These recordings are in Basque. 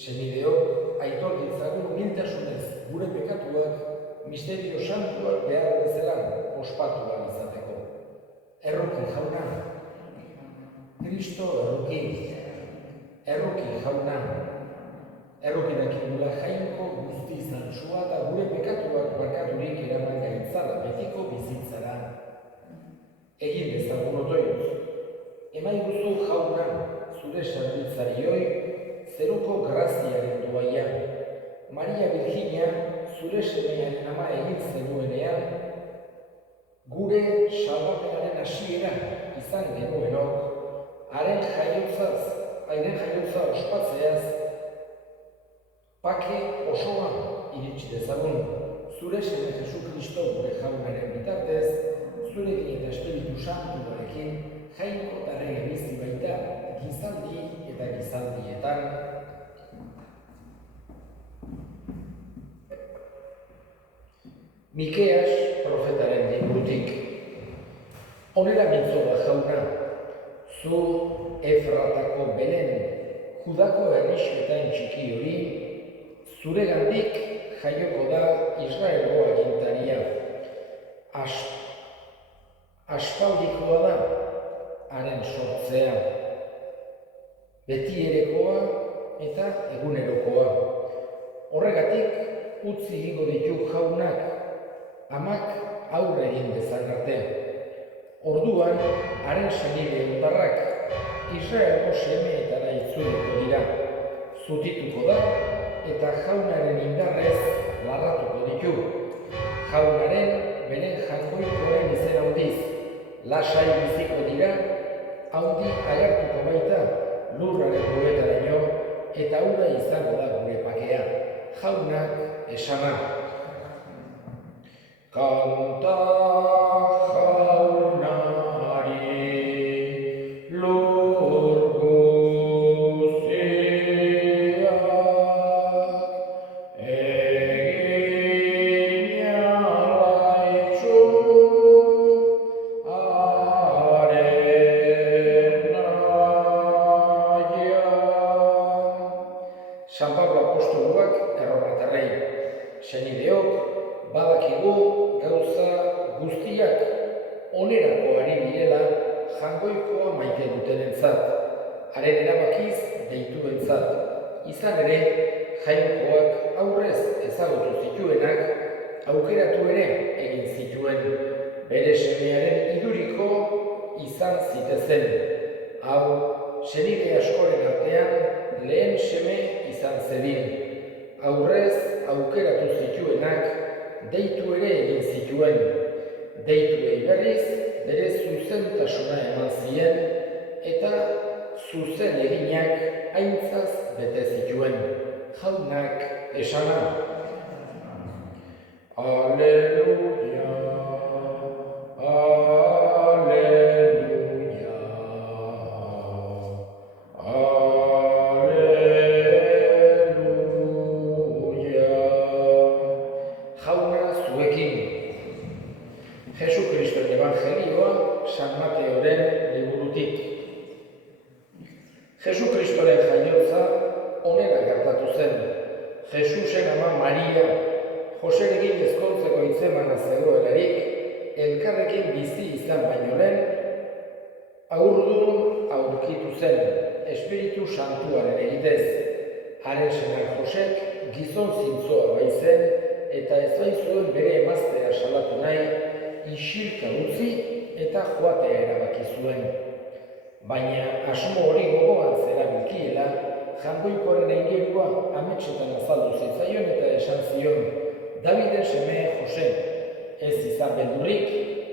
Senideok aitor ditzagun humiltasunez gure pekatuak misterio santuak behar bezala ospatu ahal izateko. Erroki jauna, Kristo erroki jauna, erroki dakigula jainko guzti zantzua eta gure pekatuak barkaturik eraman gaitzala betiko bizitzara. Egin dezagun otoioz, emaiguzu jauna zure sarbitzarioi zeruko graziaren duaia, Maria Virginia zure semearen ama egin zenuenean, gure salbapenaren hasiera izan genuenok, haren jaiotza ospatzeaz, pake osoa iritsi dezagun, zure seme Jesu Kristo gure jaunaren bitartez, zurekin eta Espiritu Santuarekin jainko eta rege bizi baita gizaldi eta gizaldietan. Mikeas profetaren liburutik. Honela mintzo da jauna, zu Efratako Belen, Judako herrixketan txiki hori, zuregandik jaioko da Israelgo agintaria. Aspaldikoa da haren sortzea, beti erekoa eta egunerokoa. Horregatik utzi egingo ditu jaunak, amak aurre egin dezan arte. Orduan, haren senide ondarrak Israelgo semeetara itzuliko dira, zutituko da eta jaunaren indarrez larratuko ditu. Jaunaren beren jangoikoen izen handiz, lasai biziko dira, handi agertuko baita lurraren goetaraino eta hura izango da gure pakea. Jaunak esana. Kanta jaunari lur guztiak egin alaitzu haren naia. San Pablo apostoluak erromatarrei, senideok, badakigu gauza guztiak onerako ari direla jangoikoa maite dutenentzat, haren erabakiz deituentzat. Izan ere, jainkoak aurrez ezagutu zituenak aukeratu ere egin zituen, bere semearen iduriko izan zitezen. Hau, senide askoren artean lehen seme izan zedin. Aurrez aukeratu zituenak deitu ere egin zituen. Deituei berriz bere zuzentasuna eman zien eta zuzen eginak aintzaz bete zituen. Jaunak esana. Aleluia, aleluia, aleluia. Jauna zuekin. Jesu Kristoren Evangelioa San Mateoren liburutik. Jesu Kristoren jaiotza honela gertatu zen. Jesusen ama Maria, Joserekin ezkontzeko hitzemana zegoelarik, elkarrekin bizi izan baino lehen, haurdun aurkitu zen, Espiritu Santuaren egitez. Haren senar Josek gizon zintzoa baizen eta ez baizuen bere emaztea salatu nahi, isilka utzi eta joatea erabaki zuen. Baina asmo hori gogoan zerabilkiela, jangoikoaren aingerua ametsetan azaldu zitzaion eta esan zion, Daviden seme Jose, ez izan beldurrik,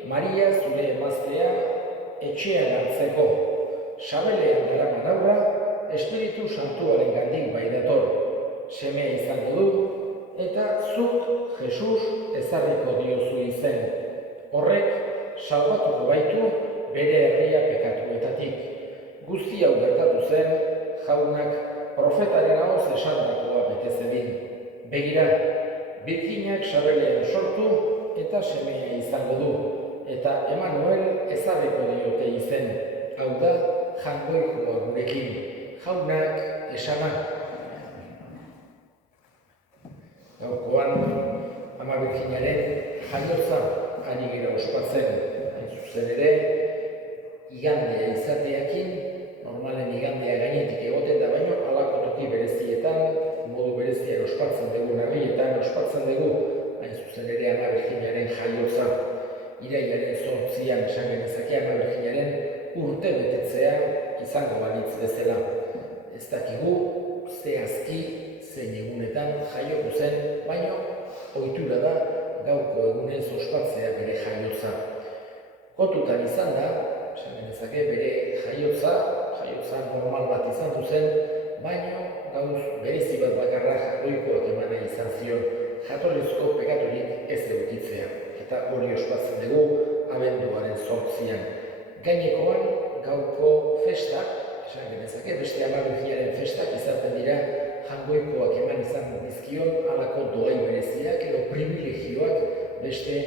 Maria zure emaztea etxean hartzeko. Sabelean daraman aurra, Espiritu Santuaren gandik bai dator. Semea izango du, eta zuk Jesus ezarriko diozu izen. Horrek salbatuko baitu bere herria pekatuetatik. Guzti hau gertatu zen, jaunak profetaren ahoz esandakoa bete zedin. Begira, Virginiak sabelean sortu eta semea izango du, eta Emanuel ezarriko diote izen. Hau da, jangoikoa gurekin, jaunak esana. Gaurkoan, Ama Birjinaren jaiotza ari gira ospatzen, hain zuzen ere, igandea izateakin, normalen igandea gainetik egoten da baino, halako toki berezietan, modu berezian ospatzen dugu narrietan, ospatzen dugu, hain zuzen ere Ama Birjinaren jaiotza. Irailaren 8an esan genezake Ama Birjinaren urte betetzea izango balitz bezala. Ez dakigu, zehazki, zein egunetan jaioko zen, baino ohitura da gaurko egunez ospatzea bere jaiotza. Kontutan izan da, esan genezake bere jaiotza normal bat izan zen, baino gauz berezi bat bakarra jaioikoak emana izan zion, jatorrizko pekaturik ez edukitzea, eta hori ospatzen dugu abenduaren 8an. Gainekoan gaurko festak, esan genezake beste Ama Birjinaren festak izaten dira jangoikoak eman izan dizkion halako doai bereziak edo privilegioak beste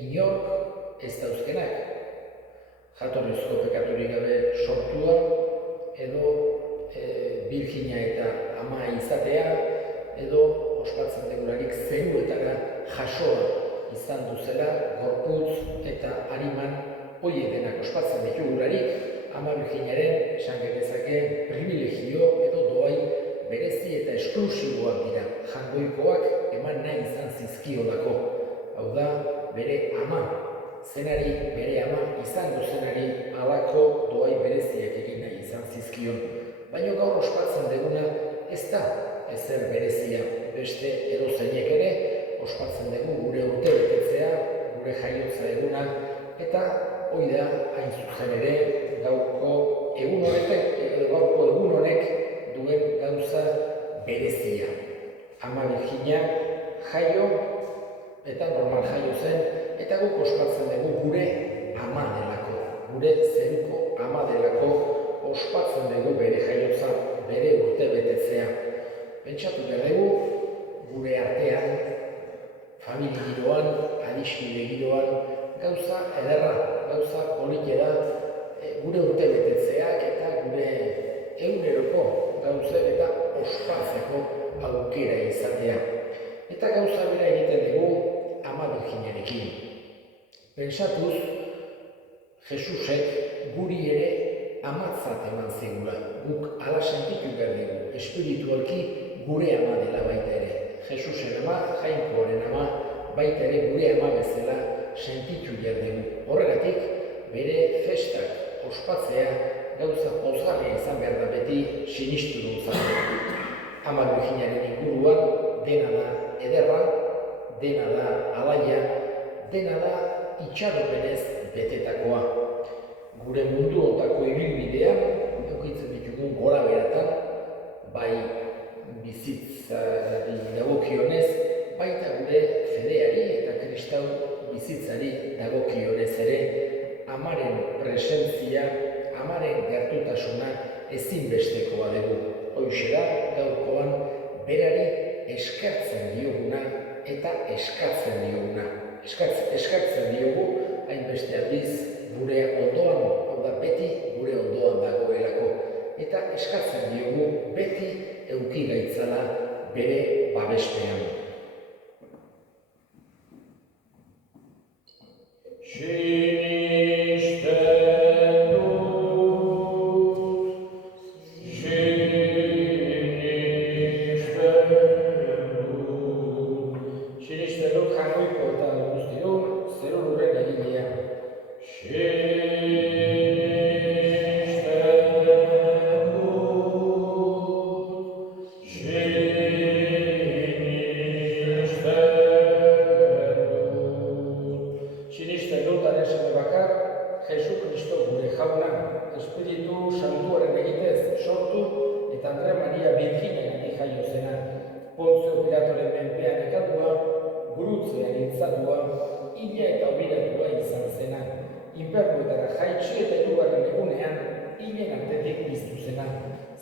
inork ez dauzkenak. Jatorrizko pekaturik gabe sortua edo Birjina eta ama izatea edo ospatzen degularik zeruetara jasoa izan duzela gorputz eta ariman horiek denak ospatzen ditugularik Ama Birjinaren esan genezake privilegio edo doai berezi eta esklusiboak dira, jangoikoak eman nahi izan zizkiolako. Hau da, bere ama, zenari, bere ama izango zenari halako doai bereziak egin nahi izan zizkion. Baina gaur ospatzen duguna ez da ezer berezia, beste edozeinek ere ospatzen dugu gure urte betetzea, gure jaiotza eguna, eta hori da hain zuzen ere gaurko egun honek duen gauza berezia. Ama Birjina jaio eta normal jaio zen, eta guk ospatzen dugu gure ama delako, gure zeruko ama delako ospatzen dugu bere jaiotza, bere urte betetzea. Pentsatu behar dugu gure artean, familia giroan, adiskide giroan, gauza ederra, gauza polite da, gure urte betetzeak eta gure eguneroko gauzak eta ospatzeko aukera izatea. Eta gauza bera egiten dugu Ama Birjinarekin. Pentsatuz, Jesusek guri ere amatzat eman zigula. Guk ala sentitu behar dugu, espiritualki gure ama dela baita ere. Jesusen ama, Jainkoaren ama, baita ere gure ama bezala sentitu behar dugu. Horregatik, bere festak ospatzea gauza pozgarria izan behar da beti sinistu dut. Ama Birjinaren inguruan dena da ederra, dena da alaia, dena da itxaropenez betetakoa. Gure mundu hontako ibilbidean, eukitzen ditugun gora beratan, bai bizitzari dagokionez, baita gure fedeari eta kristau bizitzari dagokionez ere, amaren presentzia, amaren gertutasuna ezinbestekoa dugu. Hoxe da, gaurkoan, berari eskertzen dioguna eta eskatzen dioguna. Eskertzen diogu, hainbeste aldiz, gure ondoan, hau da beti gure ondoan dagoelako. Eta eskatzen diogu beti eduki gaitzala bere babespean.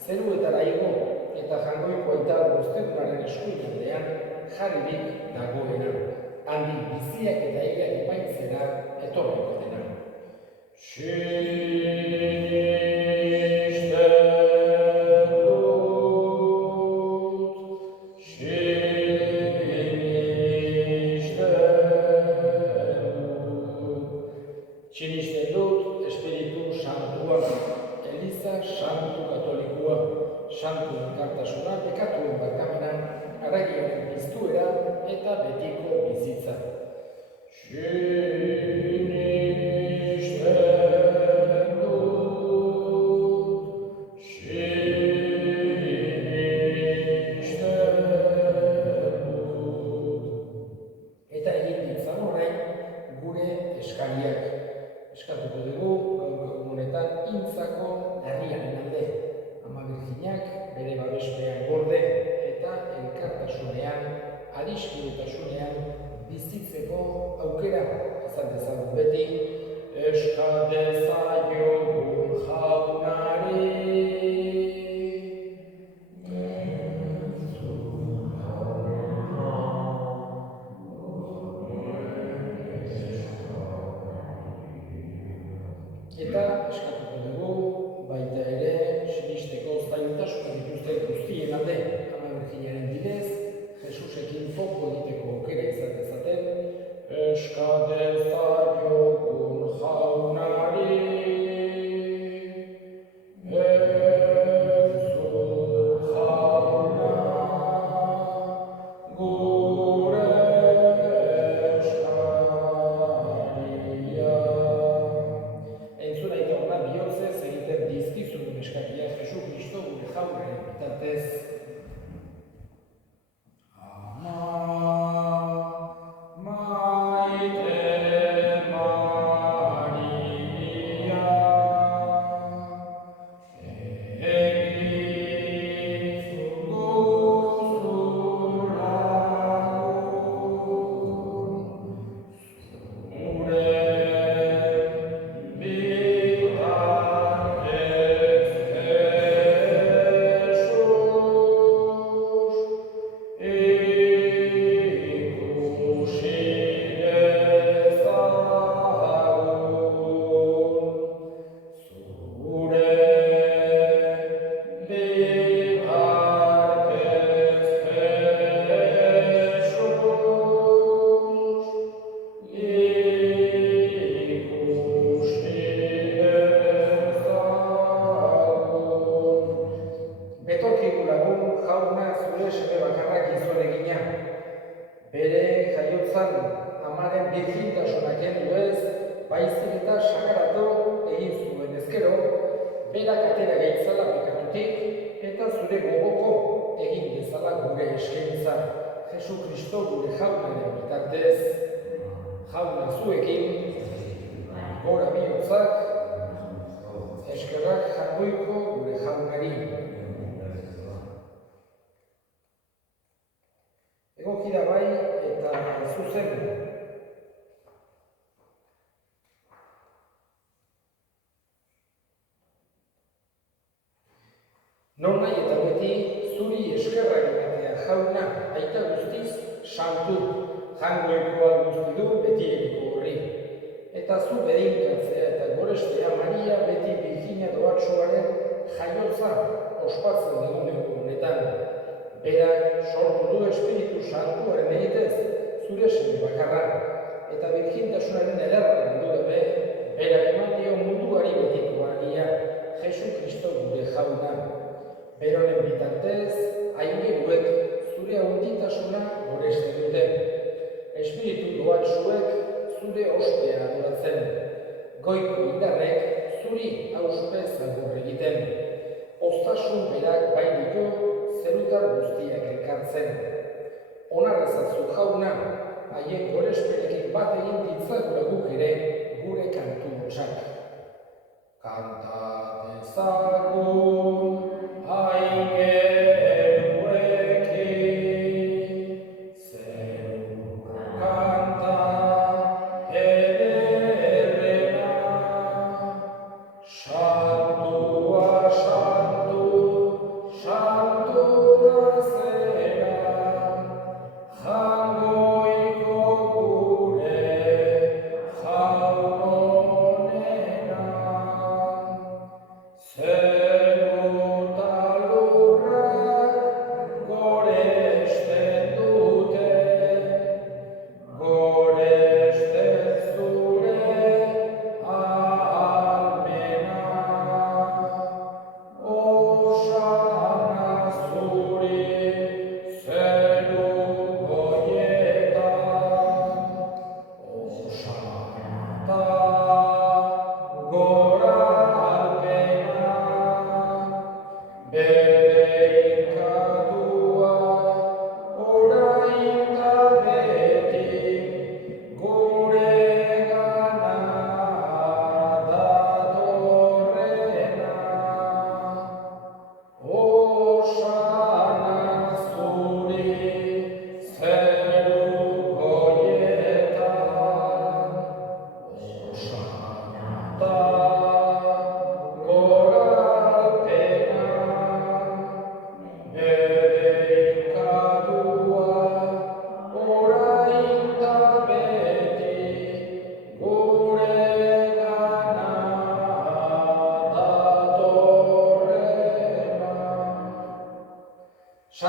Zeruetara igo eta jangoiko aita guztedunaren eskuinaldean jarririk dagoena, handik biziak eta hilak epaitzera etorriko dena. eta betiko bizitza. Eta egin ditzan orain gure eskariak. Eskatuko dugu gaurko egunetan Intzako herriaren alde. Ama Birjinak bere babespean gorde eta elkartasunean, adiskidetasunean bizitzeko aukera izan dezagun beti. Eska dezaiogun jaunari. Eta eskatuko dugu baita ere sinisteko zailtasunak dituzten guztien alde, Ama Birjinaren bidez, Jesusekin topo egiteko aukera izan dezaten. Eska dezaiogun jaunari. Entzun jauna gure eskaria. Entzun aitorna bihotzez egiten dizkizugun eskaria Jesu Kristo gure jaunaren bitartez. Ama maite Maria, egin guztur lagun, zure bitartez Jesus, ikusi dezagun, zure bitartez Jesus, ikusi dezagun. Betorkigu lagun jauna zure seme bakarrak gizon egina. Bere jaiotzan amaren birjintasuna kendu ez, baizik eta sagaratu egin zuen ezkero, berak atera gaitzala pekatutik eta zure gogoko egin dezala gure eskaintza. Jesu Kristo gure jaunaren bitartez, jauna zuekin, gora bihotzak, eskerrak jangoiko gure jaunari. Egoki da bai eta zuzen. Non nahi eta beti zuri eskerrak ematea jauna, aita guztiz santu, jangoikoa guzti du betieko horri. Eta zu bedinkatzea eta gorestea Maria beti Birjina doatsuaren jaiotza ospatzen dugun egun honetan. Berak sortu du Espiritu Santuaren egitez zure seme bakarra, eta birjintasunaren ederra du gabe, berak eman dio munduari betiko argia, Jesu Kristo gure jauna. Beronen bitartez, aingeruek zure handitasuna goresten dute. Espiritu doatsuek zure ospea adoratzen. Goiko indarrek zuri auspez agur egiten. Ostasun berak bai ditu zerutar guztiak elkartzen. Onar ezazu jauna, haien goresperekin bat egin ditzagula guk ere gure kantu hotsak. Kanta dezagun aingeruekin, zeruko kanta ederrena, santua santu, santua zera, jangoiko gure jaun honena. Zer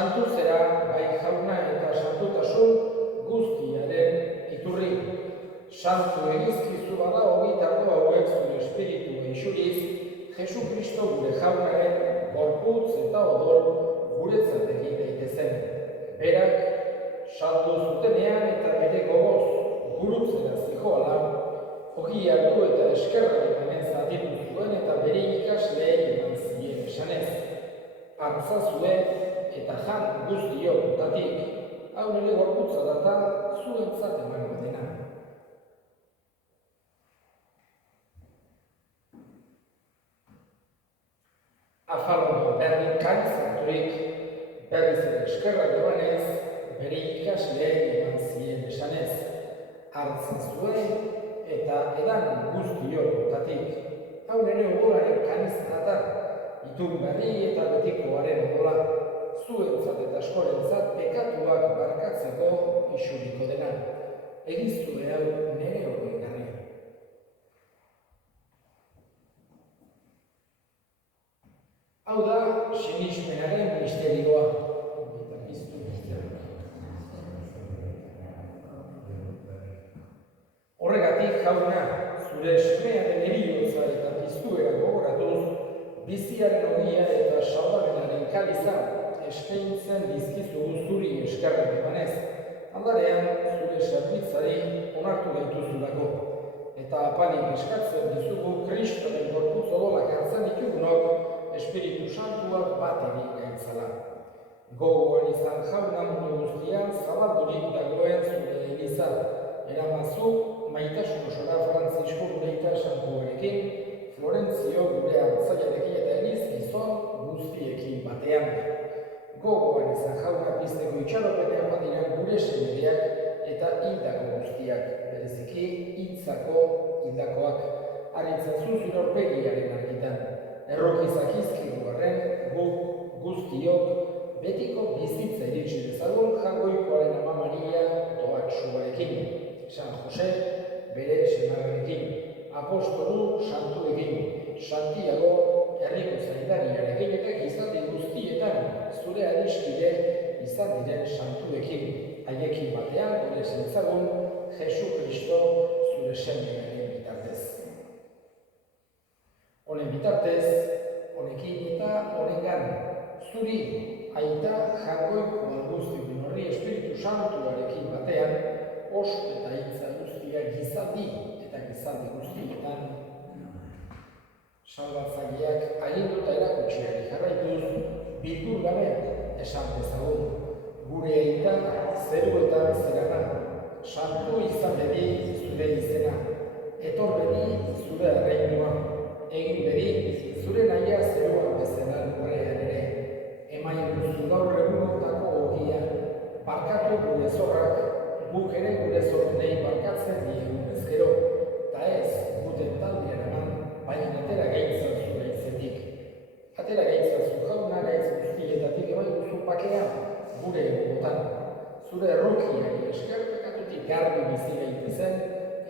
santu zera bai jauna eta santutasun guztiaren iturri. Santu egizkizu bada hogitako hauek zure espiritu eixuriz, Jesu Kristo gure jaunaren gorputz eta odol guretzat egin daitezen. Berak, saldu zutenean eta bere gogoz gurutzera zijoala, ogi hartu eta eskerra emanen zatitu zuen eta bere ikasleei eman zien esanez. Hartza zuen eta jan guztiok datik, hau nire gorputza data zuentzat eman badena. Afaloa berdin karizaturik, berriz ere eskerrak emanez, bere ikasleei eman zien esanez. Hartza zuen eta edan guztiok datik, hau nire ogolaren karizna da, itun berri eta betikoaren ogola, zuentzat eta askorentzat pekatuak barkatzeko isuriko dena. Egiztu hau nire hori garri. Hau da, sinismenaren misterioa. Horregatik jauna, zure semearen eriotza eta piztuera gogoratuz, biziaren ogia eta salbarenaren kaliza eskaintzen dizkizu zuri eskerrak emanez. Aldarean, zure zerbitzari onartu gaituzulako. Eta apalik eskatzen dizugu Kristoren gorputz odolak hartzen ditugunok, Espiritu Santuak bateri gaitzala. Gogoan izan jauna mundu guztian zabaldurik dagoen zure eliza. Eramazu maitasun osora Frantzisko Gureita Santuarekin, Florentzio gure hartzaiarekin eta eliz gizon guztiekin batean. Gogoan izan jauna pizteko itxaropenean badiran gure semedeak eta hildako guztiak, bereziki hiltzako hildakoak, aritzazu zure aurpegiaren argitan. Errokizak izkiru arren, guk guztiok betiko bizitza iritsi dezagun jagoikoaren ama Maria doatsuarekin, San Jose bere senarrarekin, apostolu santuekin, Santiago herriko zaindariarekin eta gizarte guztietan zure adiskide izan diren santuekin, haiekin batean gure zentzagun Jesu Kristo zure semearen bitartez. Honen bitartez, honekin eta honengan, zuri aita jagoiko guztien horri Espiritu Santuarekin batean, oso eta hitza guztia gizaldi eta gizaldi guztietan salbatzaileak aginduta erakutsiari jarraituz, bildur gabe esan dezagun. Gure aita zeruetan zerana, santu izan bedi zure izena, etor bedi zure erreinua, egin bedi zure nahia zerua bezala lurrean ere, emain duzu gaur egunotako ogia, barkatu gure zorrak, guk ere gure zornei barkatzen diegun ezkero, eta ez guten taldean eman, baina atera gaitza zure izetik. Atera gaitza zu jauna gaitz guztietatik ebai duzu pakea gure egotan, zure errokiari esker pekatutik garbi bizi gaitezen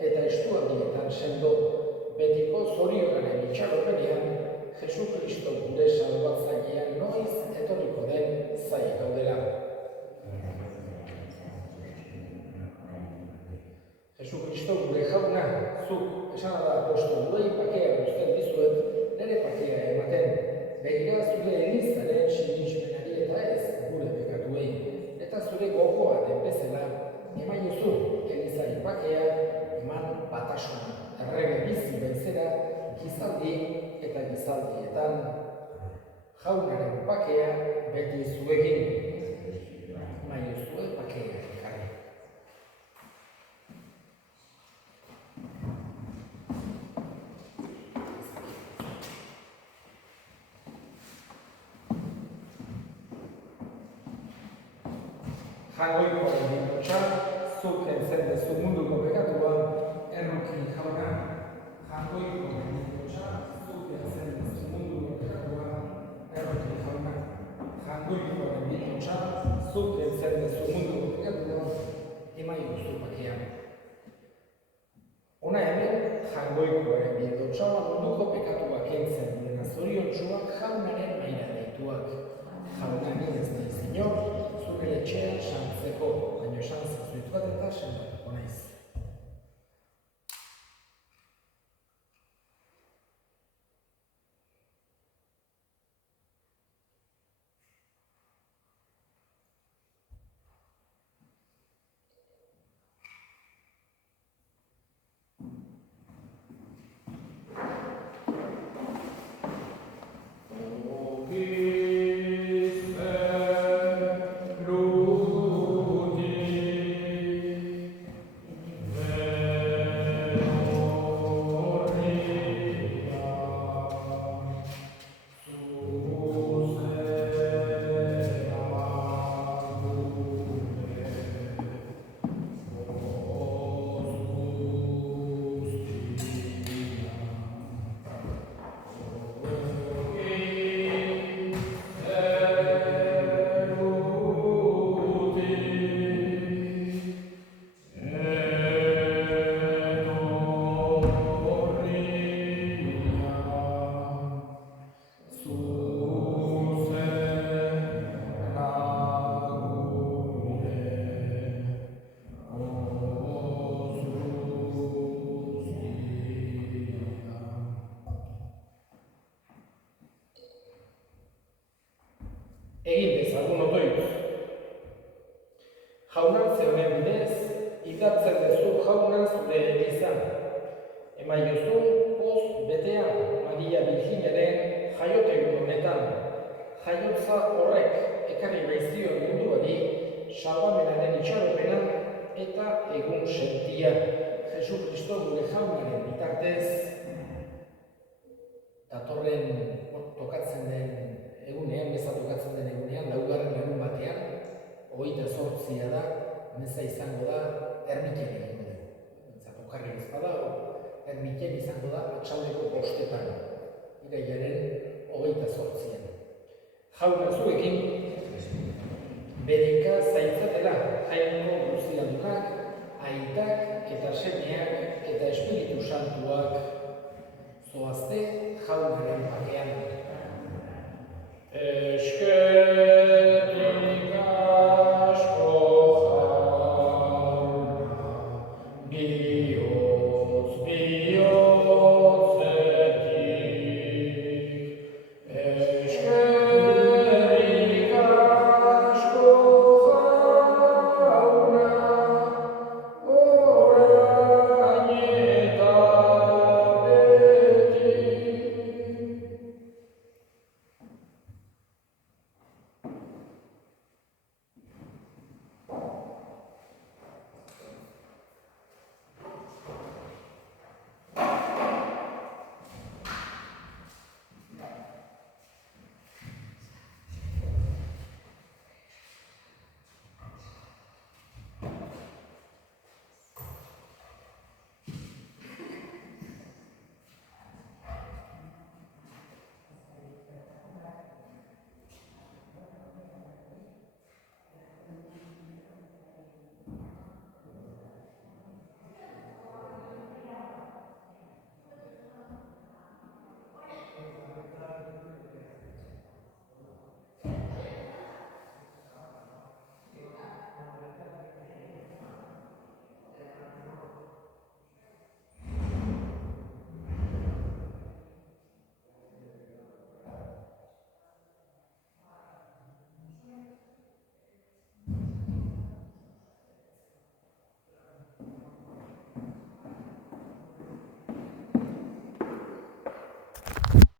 eta estualdietan sendo, betiko zorionaren itxaropenean, Jesu Kristo gure salbatzailean noiz etorriko den zai gaudela. Jesu Kristo gure jauna, zuk esan da apostoluei pakea guztien dizuet, nire pakea ematen, begira zure elizaren sinismenari eta ez gure pekatuei, eta zure gogoa denbezela, emaiozu elizari pakea, eman batasuna. Errege bizi baizera, gizaldi eta gizaldietan, jaunaren pakea beti zuekin, maio zue pakea ekarri. Jagoikoaren bintotxa, zuk entzen dezu munduko pekatua, erruki jauna, jagoikoaren bintotxa, zuk entzen dezu munduko pekatua, erruki jauna. Jagoikoaren bintotxa, zuk entzen dezu munduko pekatua, emai guztu pakean. Hona hemen, jagoikoaren bintotxa, munduko pekatua kentzen duena zoriontsuak jaunaren maira deituak. Jaunari ez naiz inor, zure etxean santzeko, baina esan zazuit bat eta sendatuko naiz. Egin dezagun otoitz. Jaunartze honen bidez, idatzen dezu jauna zure elizan. Emaiozu poz betea Maria Virginaren jaiote egun honetan. Jaiotza horrek ekarri baizio munduari salbamenaren itxaropena eta egun sentia. Jesu Kristo gure jaunaren bitartez datorren tokatzen den egunean, meza tokatzen den egunean, laugarren egun batean, 28 da, meza izango da, ermiten egingo dugu. Entzat okarri ezpada, ermiten izango da, atxaldeko bostetan, irailaren 28an. Jauna zuekin, bereka zaitzatela, jainko guztiadunak, aitak eta semeak eta Espiritu Santuak zoazte jaunaren bakean. Esker